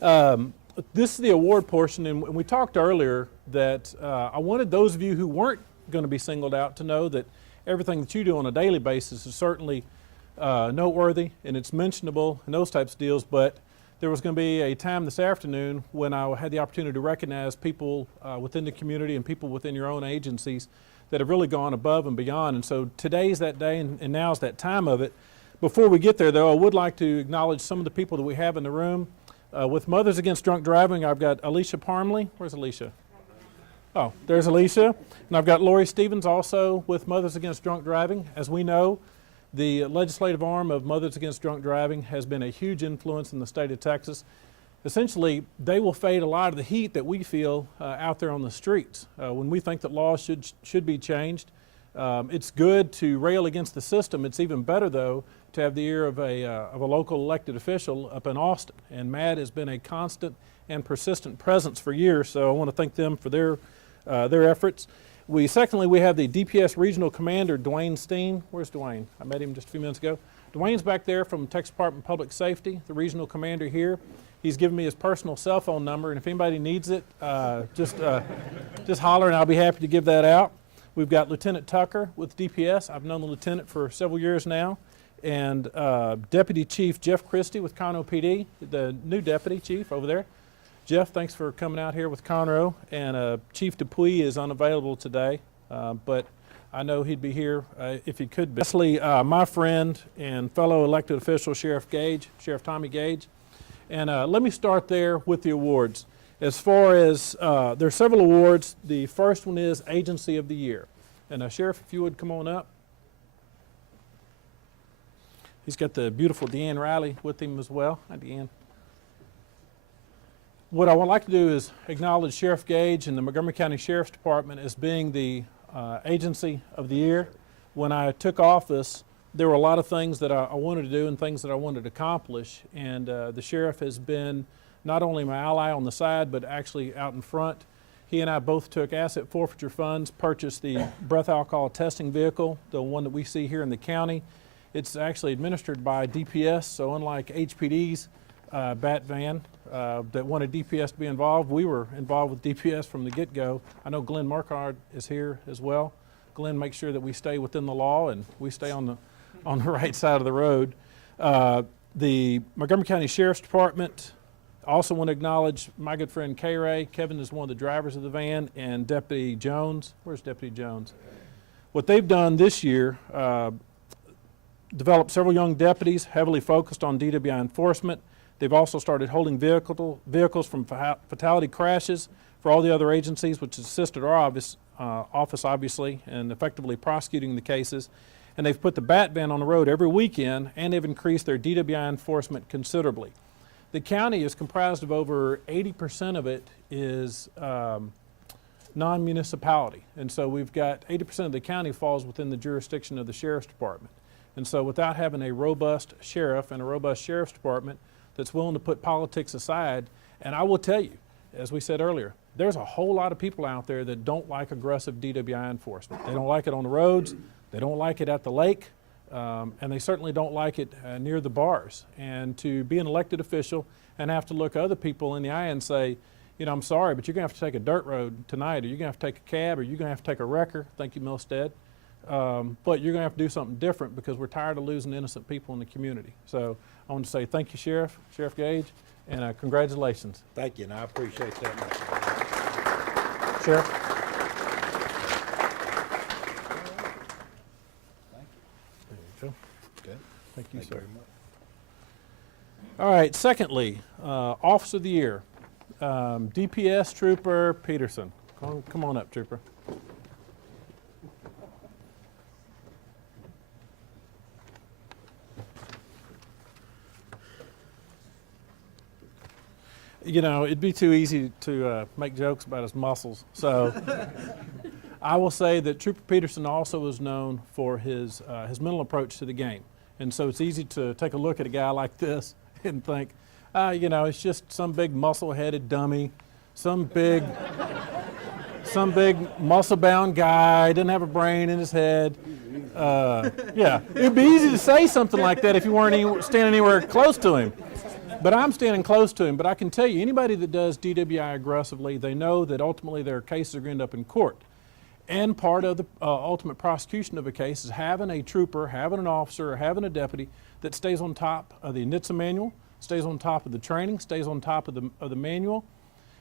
This is the award portion, and we talked earlier that I wanted those of you who weren't going to be singled out to know that everything that you do on a daily basis is certainly noteworthy and it's mentionable and those types of deals, but there was going to be a time this afternoon when I had the opportunity to recognize people within the community and people within your own agencies that have really gone above and beyond. And so today's that day, and now's that time of it. Before we get there, though, I would like to acknowledge some of the people that we have in the room. With Mothers Against Drunk Driving, I've got Alicia Parmley. Where's Alicia? Oh, there's Alicia. And I've got Lori Stevens also with Mothers Against Drunk Driving. As we know, the legislative arm of Mothers Against Drunk Driving has been a huge influence in the state of Texas. Essentially, they will fade a lot of the heat that we feel out there on the streets. When we think that laws should be changed, it's good to rail against the system. It's even better, though, to have the ear of a local elected official up in Austin. And Matt has been a constant and persistent presence for years, so I want to thank them for their efforts. Secondly, we have the DPS Regional Commander, Dwayne Steen. Where's Dwayne? I met him just a few minutes ago. Dwayne's back there from Texas Department of Public Safety, the Regional Commander here. He's given me his personal cell phone number, and if anybody needs it, just holler and I'll be happy to give that out. We've got Lieutenant Tucker with DPS. I've known the lieutenant for several years now. And Deputy Chief Jeff Christie with Conroe PD, the new Deputy Chief over there. Jeff, thanks for coming out here with Conroe. And Chief Dupuy is unavailable today, but I know he'd be here if he could be. Lastly, my friend and fellow elected official, Sheriff Tommy Gage. And let me start there with the awards. As far as, there are several awards. The first one is Agency of the Year. And Sheriff, if you would come on up. He's got the beautiful Deanne Riley with him as well. Hi, Deanne. What I would like to do is acknowledge Sheriff Gage and the Montgomery County Sheriff's Department as being the Agency of the Year. When I took office, there were a lot of things that I wanted to do and things that I wanted to accomplish. And the Sheriff has been not only my ally on the side, but actually out in front. He and I both took asset forfeiture funds, purchased the breath alcohol testing vehicle, the one that we see here in the county. It's actually administered by DPS, so unlike HPD's bat van that wanted DPS to be involved, we were involved with DPS from the get-go. I know Glenn Markard is here as well. Glenn makes sure that we stay within the law and we stay on the right side of the road. The Montgomery County Sheriff's Department, also want to acknowledge my good friend K-Ray. Kevin is one of the drivers of the van, and Deputy Jones. Where's Deputy Jones? What they've done this year, developed several young deputies heavily focused on DWI enforcement. They've also started holding vehicles from fatality crashes for all the other agencies, which assisted our office obviously, and effectively prosecuting the cases. And they've put the bat van on the road every weekend, and they've increased their DWI enforcement considerably. The county is comprised of over 80% of it is non-municipality. And so we've got 80% of the county falls within the jurisdiction of the Sheriff's Department. And so without having a robust sheriff and a robust sheriff's department that's willing to put politics aside, and I will tell you, as we said earlier, there's a whole lot of people out there that don't like aggressive DWI enforcement. They don't like it on the roads, they don't like it at the lake, and they certainly don't like it near the bars. And to be an elected official and have to look other people in the eye and say, you know, I'm sorry, but you're going to have to take a dirt road tonight, or you're going to have to take a cab, or you're going to have to take a wrecker. Thank you, Milstead. But you're going to have to do something different because we're tired of losing innocent people in the community. So I want to say thank you, Sheriff Gage, and congratulations. Thank you, and I appreciate that much. Sheriff. Thank you. There you go. Okay. Thank you, sir. Very much. All right, secondly, Officer of the Year, DPS Trooper Peterson. Come on up, Trooper. You know, it'd be too easy to make jokes about his muscles. So I will say that Trooper Peterson also is known for his mental approach to the game. And so it's easy to take a look at a guy like this and think, you know, it's just some big muscle-headed dummy, some big muscle-bound guy, doesn't have a brain in his head. Yeah, it'd be easy to say something like that if you weren't standing anywhere close to him. But I'm standing close to him. But I can tell you, anybody that does DWI aggressively, they know that ultimately their cases are going to end up in court. And part of the ultimate prosecution of a case is having a trooper, having an officer, or having a deputy that stays on top of the NHTSA manual, stays on top of the training, stays on top of the manual.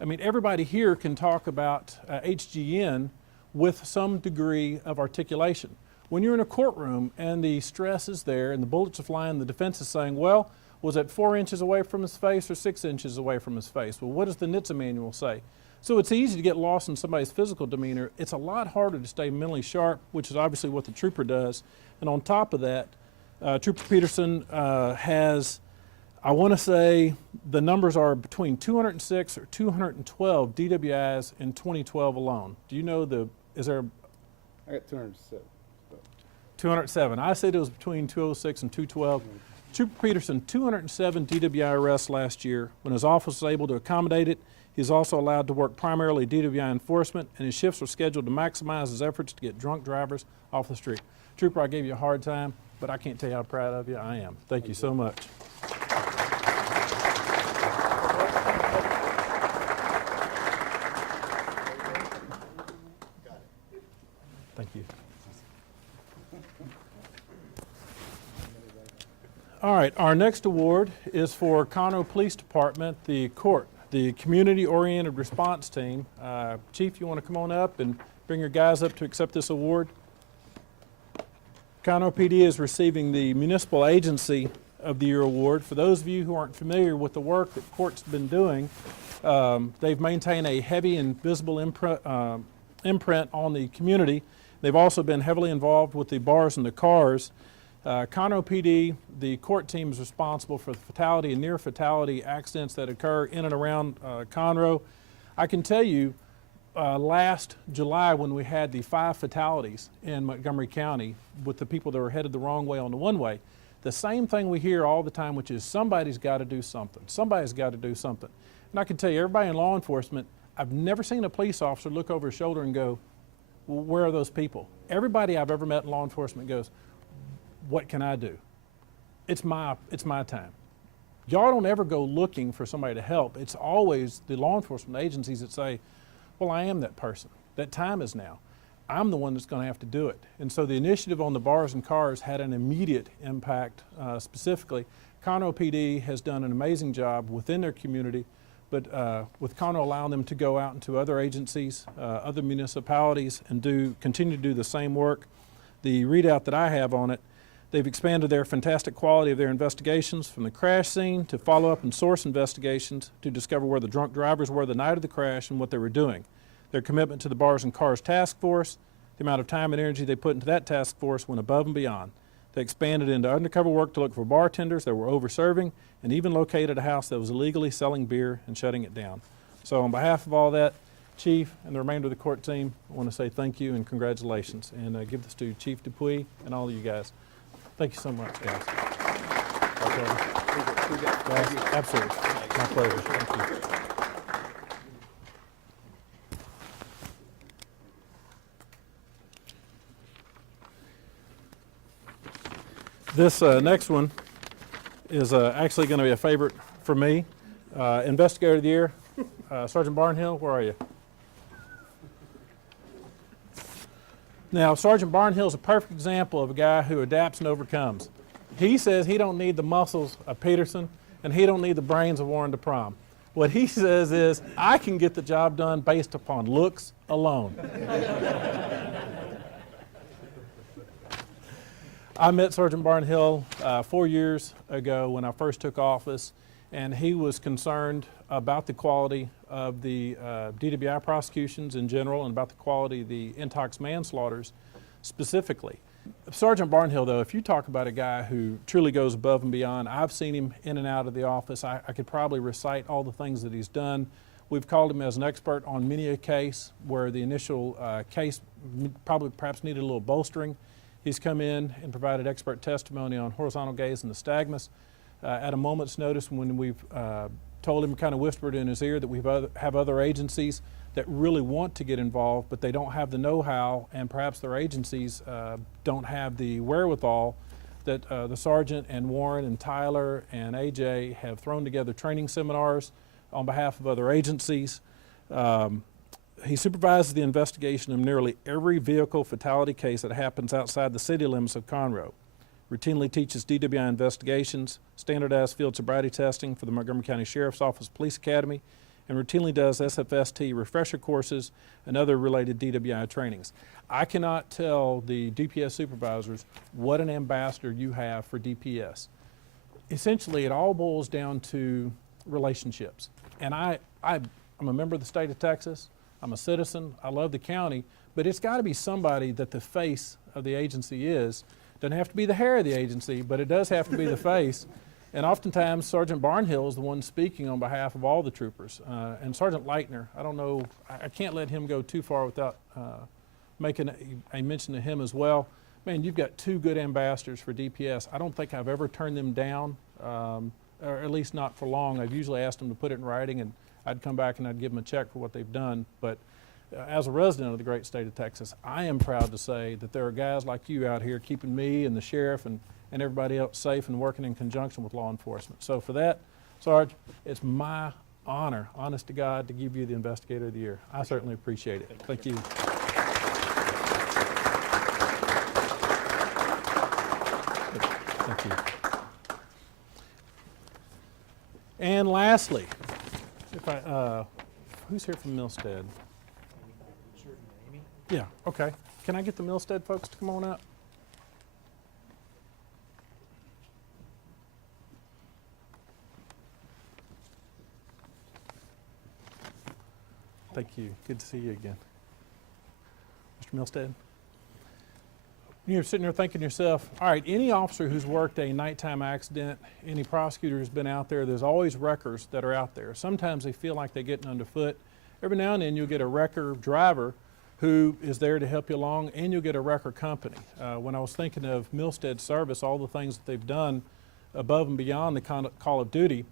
I mean, everybody here can talk about HGN with some degree of articulation. When you're in a courtroom and the stress is there and the bullets are flying, the defense is saying, well, was it 4 inches away from his face or 6 inches away from his face? Well, what does the NHTSA manual say? So it's easy to get lost in somebody's physical demeanor. It's a lot harder to stay mentally sharp, which is obviously what the trooper does. And on top of that, Trooper Peterson has, I want to say the numbers are between 206 or 212 DWIs in 2012 alone. Do you know is there? I got 207. 207. I said it was between 206 and 212. Trooper Peterson, 207 DWI arrests last year. When his office was able to accommodate it, he's also allowed to work primarily DWI enforcement, and his shifts are scheduled to maximize his efforts to get drunk drivers off the street. Trooper, I gave you a hard time, but I can't tell you how proud of you I am. Thank you so much. Thank you. All right, our next award is for Conroe Police Department, the CORT, the Community Oriented Response Team. Chief, you want to come on up and bring your guys up to accept this award? Conroe PD is receiving the Municipal Agency of the Year award. For those of you who aren't familiar with the work that CORT's been doing, they've maintained a heavy and visible imprint on the community. They've also been heavily involved with the bars and the cars. Conroe PD, the CORT team is responsible for the fatality and near fatality accidents that occur in and around Conroe. I can tell you, last July when we had the 5 fatalities in Montgomery County with the people that were headed the wrong way on the one-way, the same thing we hear all the time, which is somebody's got to do something. Somebody's got to do something. And I can tell you, everybody in law enforcement, I've never seen a police officer look over his shoulder and go, well, where are those people? Everybody I've ever met in law enforcement goes, what can I do? It's my time. Y'all don't ever go looking for somebody to help. It's always the law enforcement agencies that say, well, I am that person. That time is now. I'm the one that's going to have to do it. And so the initiative on the bars and cars had an immediate impact specifically. Conroe PD has done an amazing job within their community, but with Conroe allowing them to go out into other agencies, other municipalities, and continue to do the same work. The readout that I have on it, they've expanded their fantastic quality of their investigations from the crash scene to follow-up and source investigations to discover where the drunk drivers were the night of the crash and what they were doing. Their commitment to the Bars and Cars Task Force, the amount of time and energy they put into that task force went above and beyond. They expanded into undercover work to look for bartenders that were over-serving and even located a house that was illegally selling beer and shutting it down. So on behalf of all that, Chief and the remainder of the CORT team, I want to say thank you and congratulations, and give this to Chief Dupuy and all of you guys. Thank you so much, guys. Okay. Absolutely. My pleasure. Thank you. This next one is actually going to be a favorite for me. Investigator of the Year, Sergeant Barnhill, where are you? Now, Sergeant Barnhill is a perfect example of a guy who adapts and overcomes. He says he don't need the muscles of Peterson, and he don't need the brains of Warren DeProm. What he says is, I can get the job done based upon looks alone. I met Sergeant Barnhill 4 years ago when I first took office, and he was concerned about the quality of the DWI prosecutions in general and about the quality of the intox manslaughters specifically. Sergeant Barnhill, though, if you talk about a guy who truly goes above and beyond, I've seen him in and out of the office. I could probably recite all the things that he's done. We've called him as an expert on many a case where the initial case perhaps needed a little bolstering. He's come in and provided expert testimony on horizontal gaze and nystagmus at a moment's notice when we've told him, kind of whispered in his ear that we have other agencies that really want to get involved, but they don't have the know-how, and perhaps their agencies don't have the wherewithal that the sergeant and Warren and Tyler and AJ have thrown together training seminars on behalf of other agencies. He supervises the investigation of nearly every vehicle fatality case that happens outside the city limits of Conroe. Routinely teaches DWI investigations, standardized field sobriety testing for the Montgomery County Sheriff's Office Police Academy, and routinely does SFST refresher courses and other related DWI trainings. I cannot tell the DPS supervisors what an ambassador you have for DPS. Essentially, it all boils down to relationships. And I'm a member of the state of Texas. I'm a citizen. I love the county. But it's got to be somebody that the face of the agency is. Doesn't have to be the hair of the agency, but it does have to be the face. And oftentimes, Sergeant Barnhill is the one speaking on behalf of all the troopers. And Sergeant Leitner, I don't know, I can't let him go too far without making a mention to him as well. Man, you've got two good ambassadors for DPS. I don't think I've ever turned them down, or at least not for long. I've usually asked them to put it in writing, and I'd come back and I'd give them a check for what they've done. But as a resident of the great state of Texas, I am proud to say that there are guys like you out here keeping me and the sheriff and everybody else safe and working in conjunction with law enforcement. So for that, Sarge, it's my honor, honest to God, to give you the Investigator of the Year. I certainly appreciate it. Thank you. Thank you. And lastly, if who's here from Milstead? Yeah, okay. Can I get the Milstead folks to come on up? Thank you. Good to see you again. Mr. Milstead? You're sitting there thinking to yourself, all right, any officer who's worked a nighttime accident, any prosecutor who's been out there, there's always wreckers that are out there. Sometimes they feel like they're getting underfoot. Every now and then you'll get a wrecker driver who is there to help you along, and you'll get a wrecker company. When I was thinking of Milstead Service, all the things that they've done above and beyond the call of duty,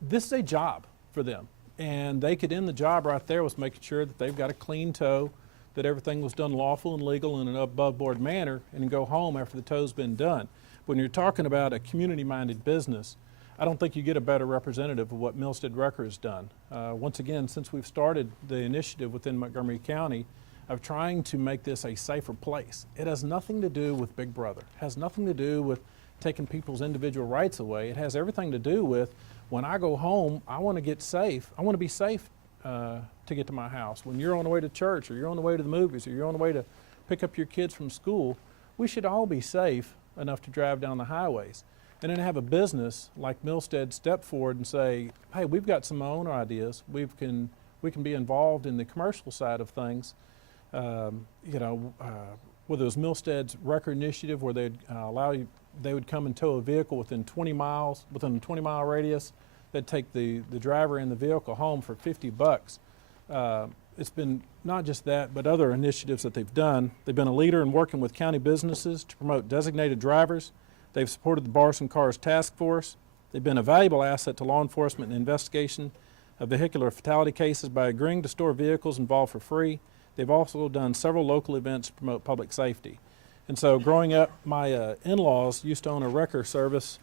this is a job for them. And they could end the job right there with making sure that they've got a clean tow, that everything was done lawful and legal in an above-board manner, and go home after the tow's been done. When you're talking about a community-minded business, I don't think you get a better representative of what Milstead Wrecker has done. Once again, since we've started the initiative within Montgomery County of trying to make this a safer place, it has nothing to do with Big Brother. It has nothing to do with taking people's individual rights away. It has everything to do with when I go home, I want to get safe. I want to be safe to get to my house. When you're on the way to church, or you're on the way to the movies, or you're on the way to pick up your kids from school, we should all be safe enough to drive down the highways. And then have a business like Milstead step forward and say, hey, we've got some own ideas. We can be involved in the commercial side of things. Whether it was Milstead's Wrecker Initiative, where they'd they would come and tow a vehicle within 20 miles, within a 20-mile radius. They'd take the driver and the vehicle home for $50. It's been not just that, but other initiatives that they've done. They've been a leader in working with county businesses to promote designated drivers. They've supported the Bars and Cars Task Force. They've been a valuable asset to law enforcement in the investigation of vehicular fatality cases by agreeing to store vehicles involved for free. They've also done several local events to promote public safety. And so growing up, my in-laws used to own a wrecker service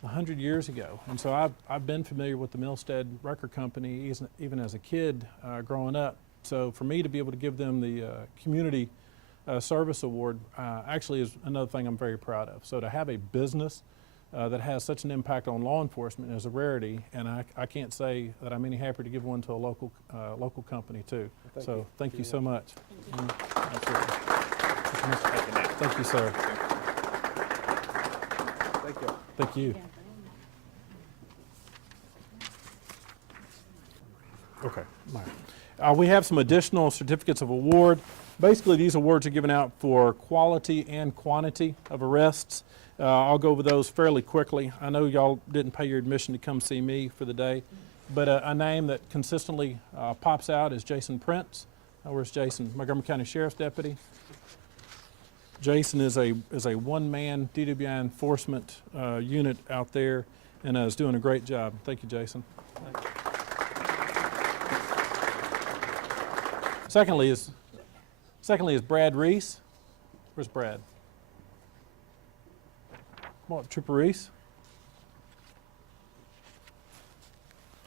100 years ago. And so I've been familiar with the Milstead Wrecker Company even as a kid growing up. So for me to be able to give them the Community Service Award actually is another thing I'm very proud of. So to have a business that has such an impact on law enforcement is a rarity, and I can't say that I'm any happier to give one to a local company too. So thank you so much. Thank you, sir. Thank you. Thank you. Okay. We have some additional certificates of award. Basically, these awards are given out for quality and quantity of arrests. I'll go over those fairly quickly. I know y'all didn't pay your admission to come see me for the day, but a name that consistently pops out is Jason Prince. Where's Jason? Montgomery County Sheriff's Deputy. Jason is a one-man DWI enforcement unit out there and is doing a great job. Thank you, Jason. Secondly is Brad Reece. Where's Brad? Come on, Trooper Reece.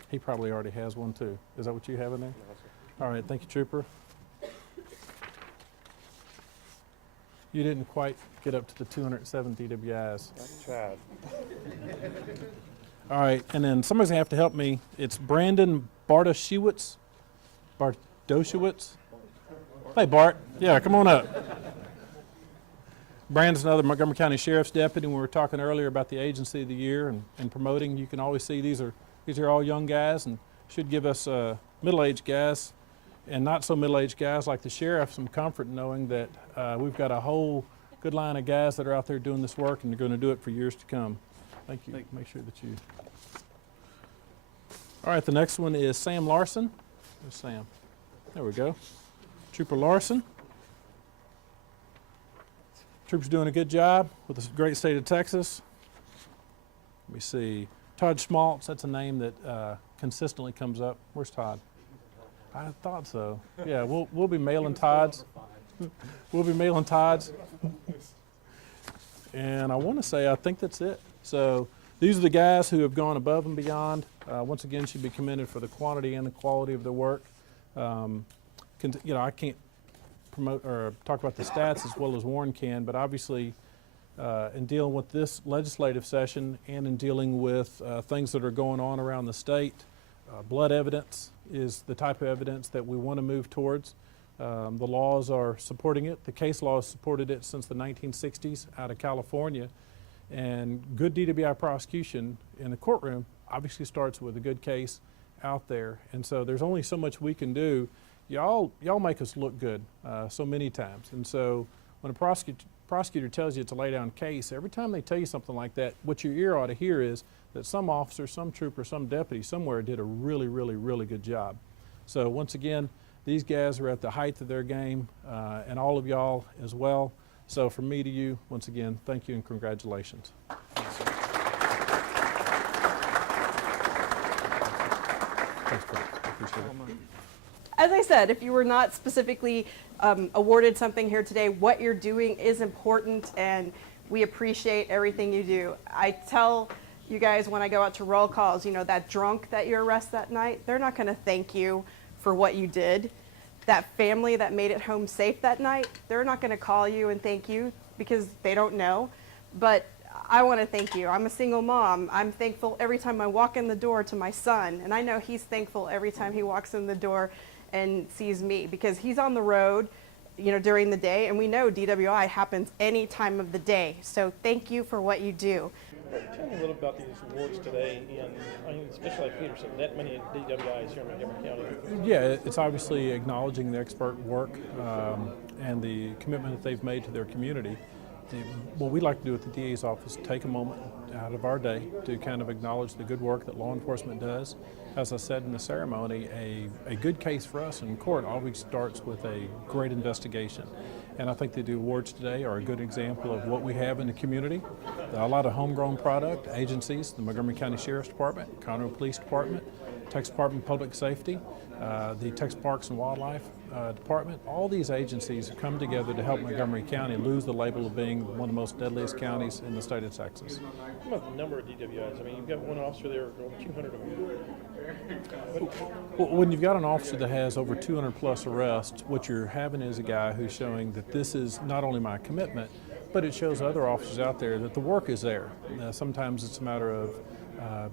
He probably already has one too. Is that what you have in there? All right, thank you, Trooper. You didn't quite get up to the 207 DWIs. I tried. All right, and then somebody's gonna have to help me. It's Brandon Bartoshewitz. Bartoshewitz. Hey, Bart. Yeah, come on up. Brandon's another Montgomery County Sheriff's deputy. When we were talking earlier about the agency of the year and promoting, you can always see these are all young guys and should give us middle-aged guys and not so middle-aged guys like the sheriff some comfort knowing that we've got a whole good line of guys that are out there doing this work and they're going to do it for years to come. Thank you. Make sure that you. All right, the next one is Sam Larsen. There's Sam. There we go. Trooper Larsen. Trooper's doing a good job with the great state of Texas. Let me see. Todd Schmaltz, that's a name that consistently comes up. Where's Todd? I thought so. Yeah, we'll be mailing Todds. We'll be mailing Todds. And I want to say I think that's it. So these are the guys who have gone above and beyond. Once again, should be commended for the quantity and the quality of their work. I can't promote or talk about the stats as well as Warren can, but obviously in dealing with this legislative session and in dealing with things that are going on around the state, blood evidence is the type of evidence that we want to move towards. The laws are supporting it. The case law has supported it since the 1960s out of California. And good DWI prosecution in the courtroom obviously starts with a good case out there. And so there's only so much we can do. Y'all make us look good so many times. And so when a prosecutor tells you it's a lay down case, every time they tell you something like that, what your ear ought to hear is that some officer, some trooper, some deputy somewhere did a really, really, really good job. So once again, these guys are at the height of their game and all of y'all as well. So from me to you, once again, thank you and congratulations. Thanks, Chris. Appreciate it. As I said, if you were not specifically awarded something here today, what you're doing is important and we appreciate everything you do. I tell you guys when I go out to roll calls, you know, that drunk that you arrest that night, they're not going to thank you for what you did. That family that made it home safe that night, they're not going to call you and thank you because they don't know. But I want to thank you. I'm a single mom. I'm thankful every time I walk in the door to my son, and I know he's thankful every time he walks in the door and sees me because he's on the road, you know, during the day, and we know DWI happens any time of the day. So thank you for what you do. Tell me a little about these awards today, especially like Peterson, that many DWIs here in Montgomery County. Yeah, it's obviously acknowledging the expert work and the commitment that they've made to their community. What we like to do at the DA's office, take a moment out of our day to kind of acknowledge the good work that law enforcement does. As I said in the ceremony, a good case for us in court always starts with a great investigation. And I think the awards today are a good example of what we have in the community. A lot of homegrown product, agencies, the Montgomery County Sheriff's Department, Conroe Police Department, Texas Department of Public Safety, the Texas Parks and Wildlife Department. All these agencies have come together to help Montgomery County lose the label of being one of the most deadliest counties in the state of Texas. What about the number of DWIs? I mean, you've got one officer there, over 200 of them. Well, when you've got an officer that has over 200 plus arrests, what you're having is a guy who's showing that this is not only my commitment, but it shows other officers out there that the work is there. Sometimes it's a matter of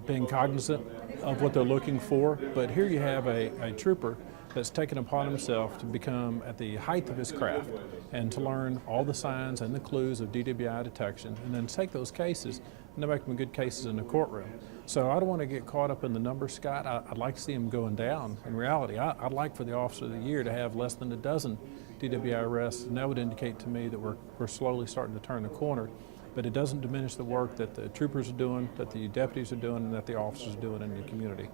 being cognizant of what they're looking for, but here you have a trooper that's taken upon himself to become at the height of his craft and to learn all the signs and the clues of DWI detection and then take those cases and make them good cases in the courtroom. So I don't want to get caught up in the numbers, Scott. I'd like to see them going down. In reality, I'd like for the Officer of the Year to have less than a dozen DWI arrests, and that would indicate to me that we're slowly starting to turn the corner. But it doesn't diminish the work that the troopers are doing, that the deputies are doing, and that the officers are doing in the community.